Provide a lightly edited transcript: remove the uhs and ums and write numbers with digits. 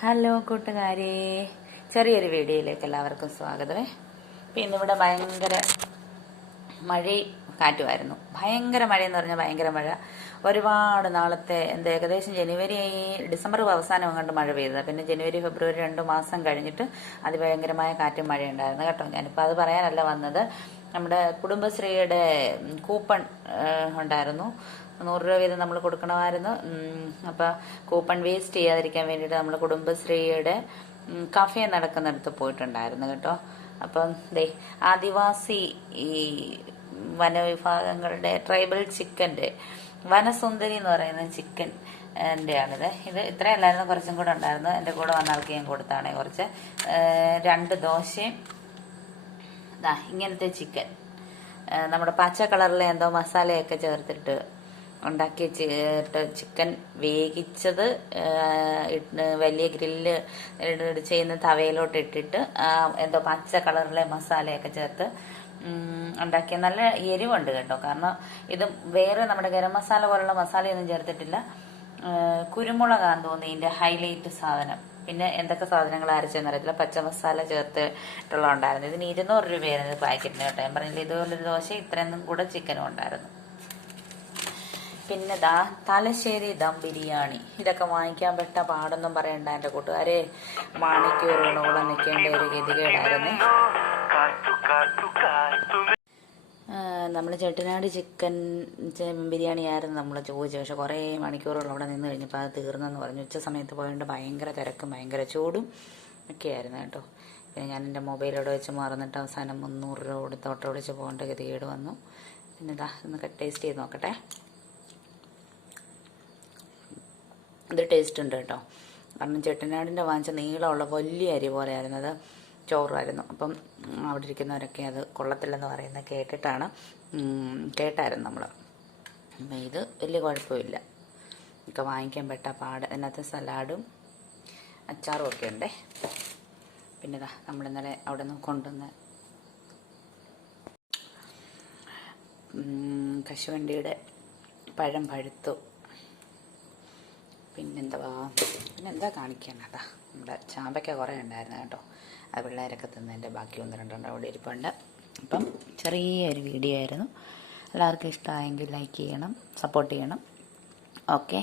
Hello കൂട്ടുകാരെ, ചെറിയൊരു വീഡിയോയിലേക്ക് എല്ലാവർക്കും സ്വാഗതമേ. ഇപ്പം ഇന്നിവിടെ ഭയങ്കര മഴയും കാറ്റുമായിരുന്നു. ഭയങ്കര മഴയെന്ന് പറഞ്ഞാൽ ഭയങ്കര മഴ. ഒരുപാട് നാളത്തെ ഏകദേശം ഡിസംബർ അവസാനം അങ്ങോട്ട് മഴ പെയ്തത്. പിന്നെ ജനുവരി ഫെബ്രുവരി 2 മാസം കഴിഞ്ഞിട്ട് അതിഭയങ്കരമായ കാറ്റും മഴയുണ്ടായിരുന്നു കേട്ടോ. ഞാനിപ്പോൾ അത് പറയാനല്ല വന്നത്. നമ്മുടെ കുടുംബശ്രീയുടെ കൂപ്പൺ ഉണ്ടായിരുന്നു. 100 രൂപ വീതം നമ്മൾ കൊടുക്കണമായിരുന്നു. അപ്പോൾ കൂപ്പൺ വേസ്റ്റ് ചെയ്യാതിരിക്കാൻ വേണ്ടിയിട്ട് നമ്മൾ കുടുംബശ്രീയുടെ കഫേ നടക്കുന്നിടത്ത് പോയിട്ടുണ്ടായിരുന്നു കേട്ടോ. അപ്പം ആദിവാസി ഈ വനവിഭാഗങ്ങളുടെ ട്രൈബൽ ചിക്കൻ്റെ വനസുന്ദരി എന്ന് പറയുന്ന ചിക്കൻ ആണിത്. ഇത് ഇത്രയല്ലായിരുന്നു, കുറച്ചും കൂടെ ഉണ്ടായിരുന്നു. എൻ്റെ കൂടെ വന്ന ആൾക്ക് ഞാൻ കൊടുത്താണ് കുറച്ച് 2 ദോശയും ഇങ്ങനത്തെ ചിക്കൻ നമ്മുടെ പച്ച കളറിലെ എന്തോ മസാലയൊക്കെ ചേർത്തിട്ട് ഉണ്ടാക്കി ചിക്കൻ വേവിച്ചത് വലിയ ഗ്രില്ല് ചെയ്യുന്ന തവയിലോട്ട് ഇട്ടിട്ട് എന്തോ പച്ച കളറിലെ മസാലയൊക്കെ ചേർത്ത് ഉണ്ടാക്കിയ നല്ല എരിവുണ്ട് കേട്ടോ. കാരണം ഇത് വേറെ നമ്മുടെ ഗരം മസാല പോലുള്ള മസാലയൊന്നും ചേർത്തിട്ടില്ല. കുരുമുളകാന്ന് തോന്നി ഇതിന്റെ ഹൈലൈറ്റ് സാധനം. പിന്നെ എന്തൊക്കെ സാധനങ്ങൾ അരച്ചെന്ന് അറിയത്തില്ല. പച്ച മസാല ചേർത്തിട്ടുള്ള ഉണ്ടായിരുന്നു. ഇതിന് 200 രൂപയായിരുന്നു പാക്കറ്റിന് കേട്ടോ. ഞാൻ പറഞ്ഞില്ല, ഇതുപോലൊരു ദോശ ഇത്രയൊന്നും കൂടെ ചിക്കനും ഉണ്ടായിരുന്നു. പിന്നെ തലശ്ശേരി ദം ബിരിയാണി. ഇതൊക്കെ വാങ്ങിക്കാൻ പെട്ട പാടൊന്നും പറയണ്ട എൻ്റെ കൂട്ടുകാരെ. മണിക്കൂറുകളോളം നിൽക്കേണ്ട ഒരു ഗതികേടായിരുന്നു. നമ്മൾ ചെട്ടിനാട് ചിക്കൻ ബിരിയാണി ആയിരുന്നു നമ്മൾ ചോദിച്ചത്. പക്ഷെ കുറേ മണിക്കൂറുകൾ അവിടെ നിന്ന് കഴിഞ്ഞപ്പോൾ അത് തീർന്നെന്ന് പറഞ്ഞു. ഉച്ച സമയത്ത് പോയതുകൊണ്ട് ഭയങ്കര തിരക്കും ഭയങ്കര ചൂടും ഒക്കെ ആയിരുന്നു കേട്ടോ. പിന്നെ ഞാൻ എൻ്റെ മൊബൈലോടെ വെച്ച് മറന്നിട്ട് അവസാനം 300 രൂപ കൊടുത്ത് ഓട്ടോ വിളിച്ച് പോകേണ്ട ഗതികേട് വന്നു. പിന്നെ ഒന്ന് ടേസ്റ്റ് ചെയ്ത് നോക്കട്ടെ. ഇത് ടേസ്റ്റ് ഉണ്ട് കേട്ടോ. കാരണം ചെട്ടിനാടിൻ്റെ വാങ്ങിച്ച നീളമുള്ള വലിയ അരി പോലെയായിരുന്നു. അത് ചോറായിരുന്നു. അപ്പം അവിടെ ഇരിക്കുന്നവരൊക്കെ അത് കൊള്ളത്തില്ലെന്ന് പറയുന്നത് കേട്ടായിരുന്നു നമ്മൾ. അപ്പം ഇത് വലിയ കുഴപ്പമില്ല. ഒക്കെ വാങ്ങിക്കാൻ പെട്ട പാട്. അതിനകത്ത് സലാഡും അച്ചാറും ഒക്കെ ഉണ്ടേ. പിന്നെ നമ്മളിന്നലെ അവിടെ നിന്ന് കൊണ്ടുവന്ന് കശുവണ്ടിയുടെ പഴം പഴുത്തു. പിന്നെന്താ കാണിക്കാനതാ, നമ്മുടെ ചാമ്പയ്ക്ക കുറേ ഉണ്ടായിരുന്നു കേട്ടോ. അത് പിള്ളേരൊക്കെ തിന്നതിൻ്റെ ബാക്കി 1-2 അവിടെ ഇരിപ്പുണ്ട്. അപ്പം ചെറിയൊരു വീഡിയോ ആയിരുന്നു. എല്ലാവർക്കും ഇഷ്ടമായെങ്കിൽ ലൈക്ക് ചെയ്യണം, സപ്പോർട്ട് ചെയ്യണം. ഓക്കെ.